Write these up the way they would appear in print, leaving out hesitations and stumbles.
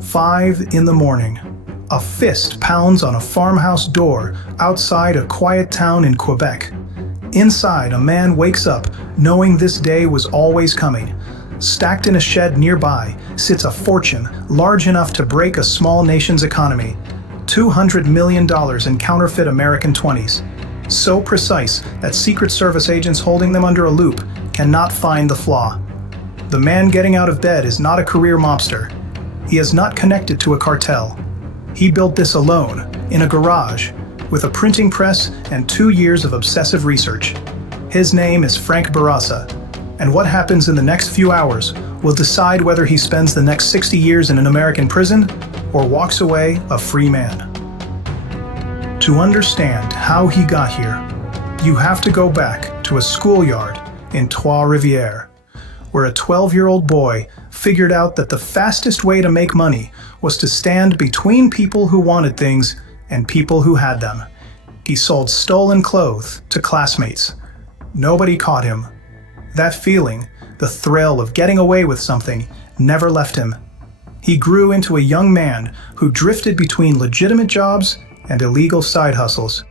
5 in the morning. A fist pounds on a farmhouse door outside a quiet town in Quebec. Inside, a man wakes up knowing this day was always coming. Stacked in a shed nearby sits a fortune large enough to break a small nation's economy. $200 million in counterfeit American 20s. So precise that Secret Service agents holding them under a loop cannot find the flaw. The man getting out of bed is not a career mobster. He is not connected to a cartel. He built this alone, in a garage, with a printing press and 2 years of obsessive research. His name is Frank Bourassa, and what happens in the next few hours will decide whether he spends the next 60 years in an American prison or walks away a free man. To understand how he got here, you have to go back to a schoolyard in Trois-Rivières, where a 12-year-old boy figured out that the fastest way to make money was to stand between people who wanted things and people who had them. He sold stolen clothes to classmates. Nobody caught him. That feeling, the thrill of getting away with something, never left him. He grew into a young man who drifted between legitimate jobs and illegal side hustles.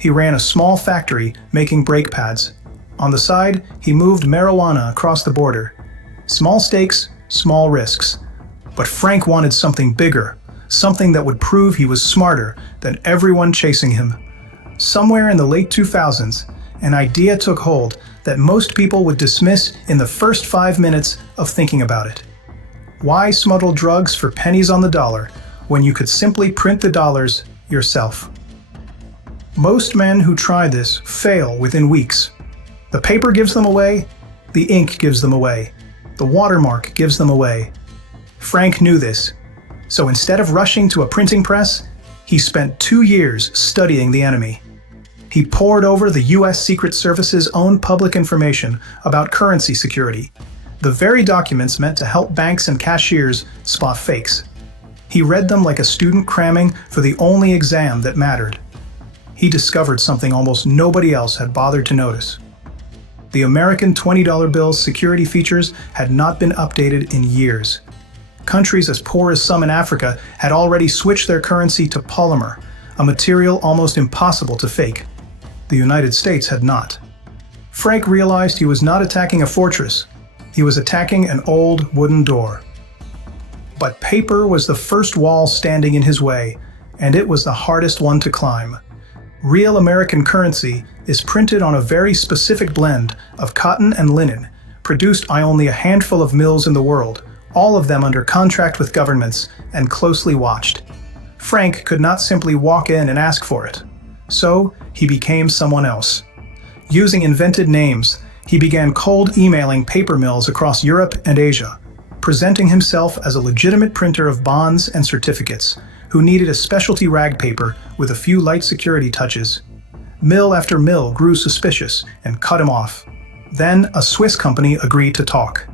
He ran a small factory making brake pads. On the side, he moved marijuana across the border. Small stakes, small risks. But Frank wanted something bigger, something that would prove he was smarter than everyone chasing him. Somewhere in the late 2000s, an idea took hold that most people would dismiss in the first 5 minutes of thinking about it. Why smuggle drugs for pennies on the dollar when you could simply print the dollars yourself? Most men who try this fail within weeks. The paper gives them away, the ink gives them away, the watermark gives them away. Frank knew this, so instead of rushing to a printing press, he spent 2 years studying the enemy. He pored over the US Secret Service's own public information about currency security, the very documents meant to help banks and cashiers spot fakes. He read them like a student cramming for the only exam that mattered. He discovered something almost nobody else had bothered to notice. The American $20 bill's security features had not been updated in years. Countries as poor as some in Africa had already switched their currency to polymer, a material almost impossible to fake. The United States had not. Frank realized he was not attacking a fortress. He was attacking an old wooden door. But paper was the first wall standing in his way, and it was the hardest one to climb. Real American currency is printed on a very specific blend of cotton and linen, produced by only a handful of mills in the world, all of them under contract with governments and closely watched. Frank could not simply walk in and ask for it. So he became someone else. Using invented names, he began cold emailing paper mills across Europe and Asia, presenting himself as a legitimate printer of bonds and certificates who needed a specialty rag paper with a few light security touches. Mill after mill grew suspicious and cut him off. Then a Swiss company agreed to talk.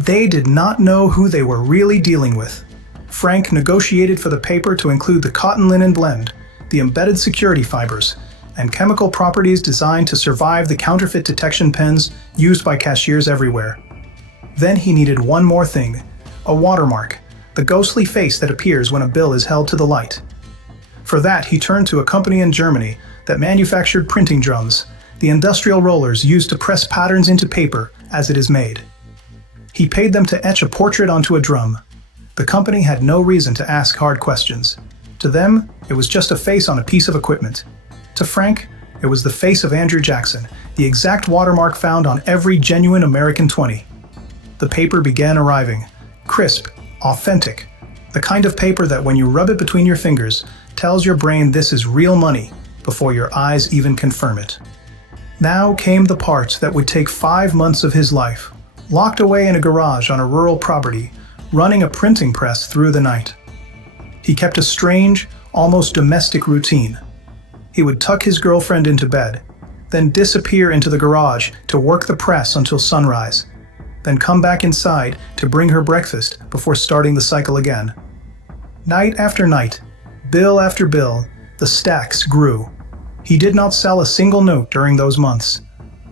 They did not know who they were really dealing with. Frank negotiated for the paper to include the cotton-linen blend, the embedded security fibers, and chemical properties designed to survive the counterfeit detection pens used by cashiers everywhere. Then he needed one more thing, a watermark, the ghostly face that appears when a bill is held to the light. For that, he turned to a company in Germany that manufactured printing drums, the industrial rollers used to press patterns into paper as it is made. He paid them to etch a portrait onto a drum. The company had no reason to ask hard questions. To them, it was just a face on a piece of equipment. To Frank, it was the face of Andrew Jackson, the exact watermark found on every genuine American 20. The paper began arriving, crisp, authentic, the kind of paper that when you rub it between your fingers, tells your brain this is real money before your eyes even confirm it. Now came the part that would take 5 months of his life, locked away in a garage on a rural property, running a printing press through the night. He kept a strange, almost domestic routine. He would tuck his girlfriend into bed, then disappear into the garage to work the press until sunrise, then come back inside to bring her breakfast before starting the cycle again. Night after night, bill after bill, the stacks grew. He did not sell a single note during those months.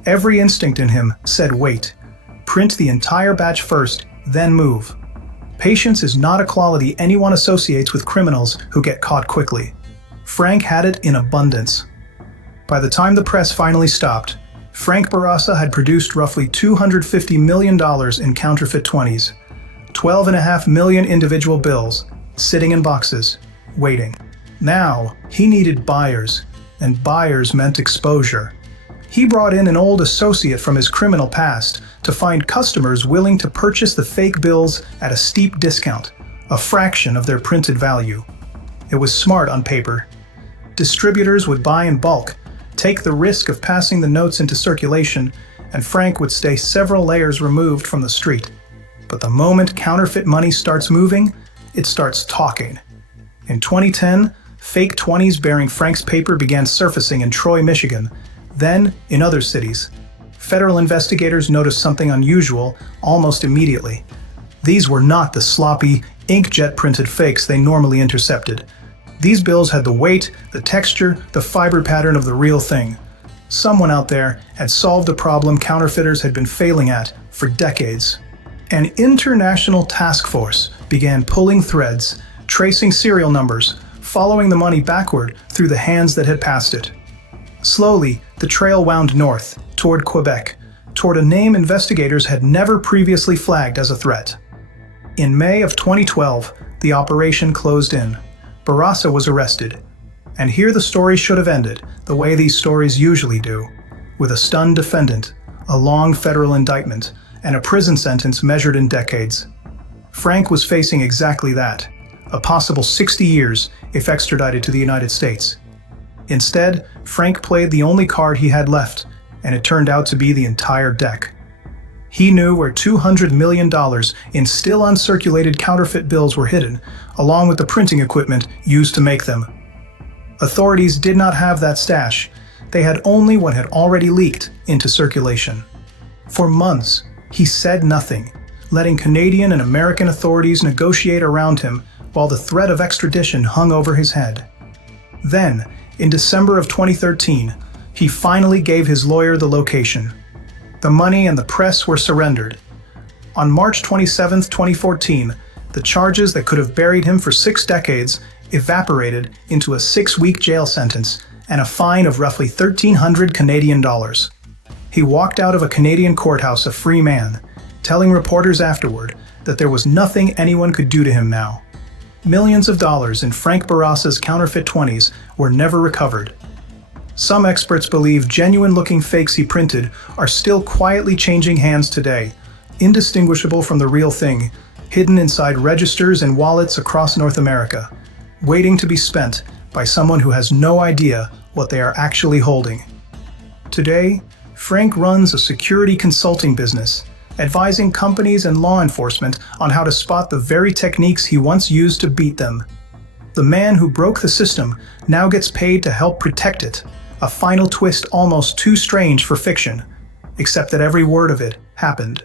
Every instinct in him said wait. Print the entire batch first, then move. Patience is not a quality anyone associates with criminals who get caught quickly. Frank had it in abundance. By the time the press finally stopped, Frank Bourassa had produced roughly $250 million in counterfeit 20s, 12.5 million individual bills, sitting in boxes, waiting. Now, he needed buyers, and buyers meant exposure. He brought in an old associate from his criminal past to find customers willing to purchase the fake bills at a steep discount, a fraction of their printed value. It was smart on paper. Distributors would buy in bulk, take the risk of passing the notes into circulation, and Frank would stay several layers removed from the street. But the moment counterfeit money starts moving, it starts talking. In 2010, fake 20s bearing Frank's paper began surfacing in Troy, Michigan, then in other cities. Federal investigators noticed something unusual almost immediately. These were not the sloppy, inkjet-printed fakes they normally intercepted. These bills had the weight, the texture, the fiber pattern of the real thing. Someone out there had solved a problem counterfeiters had been failing at for decades. An international task force began pulling threads, tracing serial numbers, following the money backward through the hands that had passed it. Slowly, the trail wound north, toward Quebec, toward a name investigators had never previously flagged as a threat. In May of 2012, the operation closed in. Bourassa was arrested. And here the story should have ended, the way these stories usually do, with a stunned defendant, a long federal indictment, and a prison sentence measured in decades. Frank was facing exactly that, a possible 60 years if extradited to the United States. Instead, Frank played the only card he had left, and it turned out to be the entire deck. He knew where $200 million in still uncirculated counterfeit bills were hidden, along with the printing equipment used to make them. Authorities did not have that stash. They had only what had already leaked into circulation. For months, he said nothing, letting Canadian and American authorities negotiate around him while the threat of extradition hung over his head. Then, in December of 2013, he finally gave his lawyer the location. The money and the press were surrendered. On March 27, 2014, the charges that could have buried him for 6 decades evaporated into a 6-week jail sentence and a fine of roughly 1,300 Canadian dollars. He walked out of a Canadian courthouse a free man, telling reporters afterward that there was nothing anyone could do to him now. Millions of dollars in Frank Bourassa's counterfeit 20s were never recovered. Some experts believe genuine-looking fakes he printed are still quietly changing hands today, indistinguishable from the real thing, hidden inside registers and wallets across North America, waiting to be spent by someone who has no idea what they are actually holding. Today, Frank runs a security consulting business, advising companies and law enforcement on how to spot the very techniques he once used to beat them. The man who broke the system now gets paid to help protect it, a final twist almost too strange for fiction, except that every word of it happened.